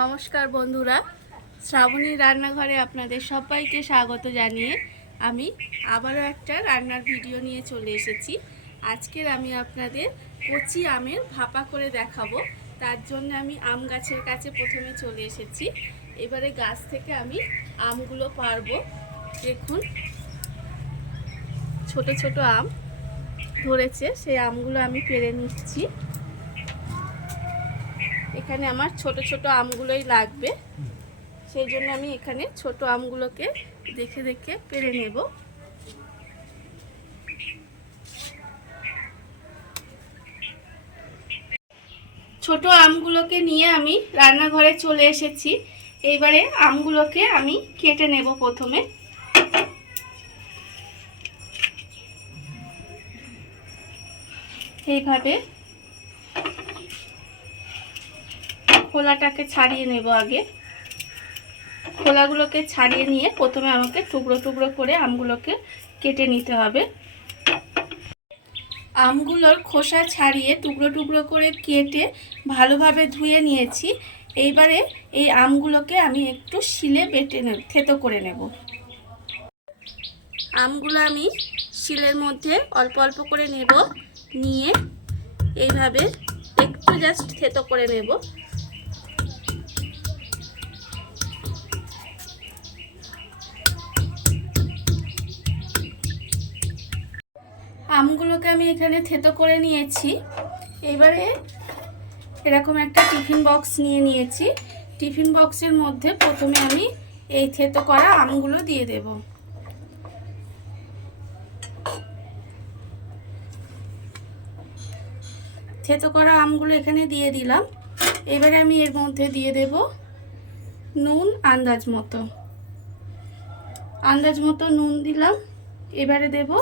নমস্কার বন্ধুরা, শ্রাবণী রান্নাঘরে আপনাদের সবাইকে স্বাগত জানিয়ে আমি আবারও একটা রান্নার ভিডিও নিয়ে চলে এসেছি। আজকের আমি আপনাদের কচি আমের ভাপা করে দেখাবো। তার জন্য আমি আম গাছের কাছে প্রথমে চলে এসেছি। এবারে গাছ থেকে আমি আমগুলো পারবো। দেখুন, ছোট ছোট আম ধরেছে, সেই আমগুলো আমি পেড়ে নিচ্ছি। এখানে আমার ছোট ছোট আমগুলোই লাগবে, সেই জন্য আমি এখানে ছোট আমগুলোকে দেখে দেখে পেড়ে নেব। ছোট আমগুলোকে নিয়ে আমি রান্নাঘরে চলে এসেছি। এইবারে আমগুলোকে আমি কেটে নেব। প্রথমে এইভাবে খোলাটাকে ছাড়িয়ে নেব। আগে খোলাগুলোকে ছাড়িয়ে নিয়ে প্রথমে আমাকে টুকরো টুকরো করে আমগুলোকে কেটে নিতে হবে। আমগুলোর খোসা ছাড়িয়ে টুকরো টুকরো করে কেটে ভালোভাবে ধুয়ে নিয়েছি। এইবারে এই আমগুলোকে আমি একটু শিলে বেটে থেতো করে নেব। আমগুলো আমি শিলের মধ্যে অল্প অল্প করে নেব, নিয়ে এইভাবে একটু জাস্ট থেতো করে নেব। আমগুলোকে আমি এখানে থেতো করে নিয়েছি। এবারে এরকম একটা টিফিন বক্স নিয়ে নিয়েছি। টিফিন বক্সের মধ্যে প্রথমে আমি এই থেতো করা আমগুলো দিয়ে দেব। থেতো করা আমগুলো এখানে দিয়ে দিলাম। এবারে আমি এর মধ্যে দিয়ে দেব নুন আন্দাজ মতো নুন দিলাম। এবারে দেব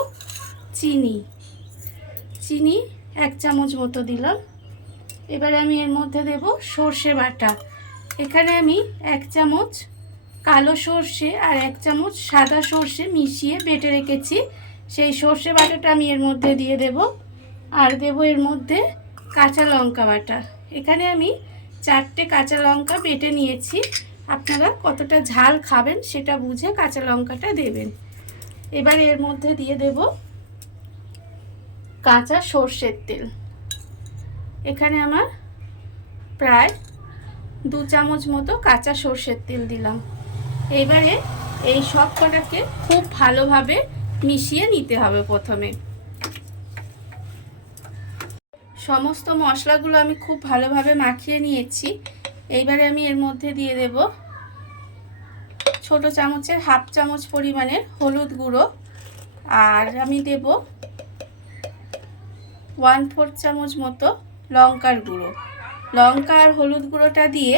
চিনি 1 চামচ মতো দিলাম। এবারে আমি এর মধ্যে দেব সর্ষে বাটা। এখানে আমি 1 চামচ কালো সর্ষে আর 1 চামচ সাদা সর্ষে মিশিয়ে বেটে রেখেছি, সেই সর্ষে বাটাটা আমি এর মধ্যে দিয়ে দেব। আর দেব এর মধ্যে কাঁচা লঙ্কা বাটা। এখানে আমি 4টে কাঁচা লঙ্কা বেটে নিয়েছি। আপনারা কতটা ঝাল খাবেন সেটা বুঝে কাঁচা লঙ্কাটা দেবেন। এবার এর মধ্যে দিয়ে দেব কাঁচা সর্ষের তেল। এখানে আমার প্রায় 2 চামচ মতো কাঁচা সর্ষের তেল দিলাম। এবারে এই সব কটাকে খুব ভালোভাবে মিশিয়ে নিতে হবে। প্রথমে সমস্ত মশলাগুলো আমি খুব ভালোভাবে মাখিয়ে নিয়েছি। এইবারে আমি এর মধ্যে দিয়ে দেব ছোট চামচের 1/2 চামচ পরিমাণের হলুদ গুঁড়ো, আর আমি দেব 1/4 চামচ মতো লঙ্কার গুঁড়ো। লঙ্কা আর হলুদ গুঁড়োটা দিয়ে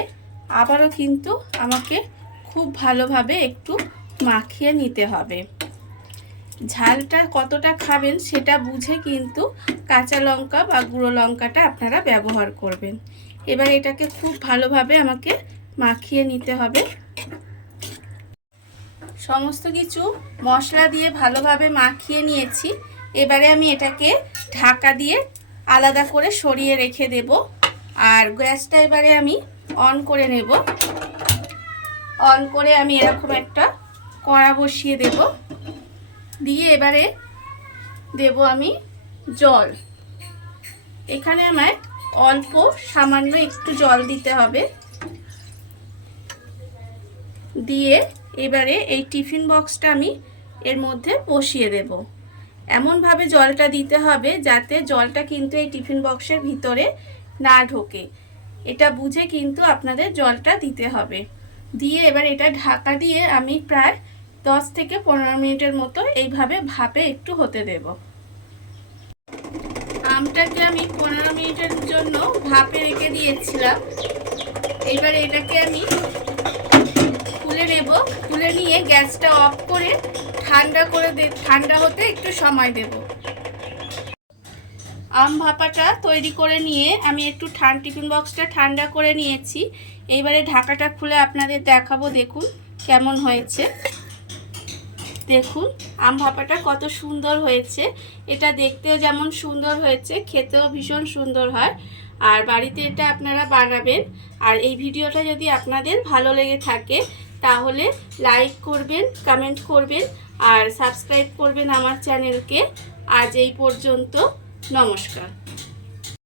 আবারও কিন্তু আমাকে খুব ভালোভাবে একটু মাখিয়ে নিতে হবে। ঝালটা কতটা খাবেন সেটা বুঝে কিন্তু কাঁচা লঙ্কা বা গুঁড়ো লঙ্কাটা আপনারা ব্যবহার করবেন। এবার এটাকে খুব ভালোভাবে আমাকে মাখিয়ে নিতে হবে। সমস্ত কিছু মশলা দিয়ে ভালোভাবে মাখিয়ে নিয়েছি। এবারে আমি এটাকে ঢাকা দিয়ে আলাদা করে সরিয়ে রেখে দেব। আর গ্যাসটা এবারে আমি অন করে নেব। অন করে আমি এরকম একটা কড়া বসিয়ে দেব। দিয়ে এবারে দেব আমি জল। এখানে আমায় অল্প সামান্য একটু জল দিতে হবে। দিয়ে এবারে এই টিফিন বক্সটা আমি এর মধ্যে বসিয়ে দেব। এমনভাবে জলটা দিতে হবে যাতে জলটা কিন্তু এই টিফিন বক্সের ভিতরে না ঢোকে। এটা বুঝে কিন্তু আপনাদের জলটা দিতে হবে। দিয়ে এবার এটা ঢাকা দিয়ে আমি প্রায় 10 থেকে 15 মিনিটের মতো এইভাবে ভাপে একটু হতে দেব। আমটাকে আমি 15 মিনিটের জন্য ভাপে রেখে দিয়েছিলাম। এবার এটাকে আমি তুলে নেব। তুলে নিয়ে গ্যাসটা অফ করে ঠান্ডা হতে একটু সময় দেব। আম ভাপাটা তৈরি করে নিয়ে আমি একটু টিফিন বক্সটা ঠান্ডা করে নিয়েছি। এইবারে ঢাকাটা খুলে আপনাদের দেখাবো। দেখুন কেমন হয়েছে। দেখুন আম ভাপাটা কত সুন্দর হয়েছে। এটা দেখতেও যেমন সুন্দর হয়েছে, খেতেও ভীষণ সুন্দর হয়। আর বাড়িতে এটা আপনারা বানাবেন। আর এই ভিডিওটা যদি আপনাদের ভালো লেগে থাকে তাহলে লাইক করবেন, কমেন্ট করবেন আর সাবস্ক্রাইব করবেন আমার চ্যানেলকে। আজ এই পর্যন্ত, নমস্কার।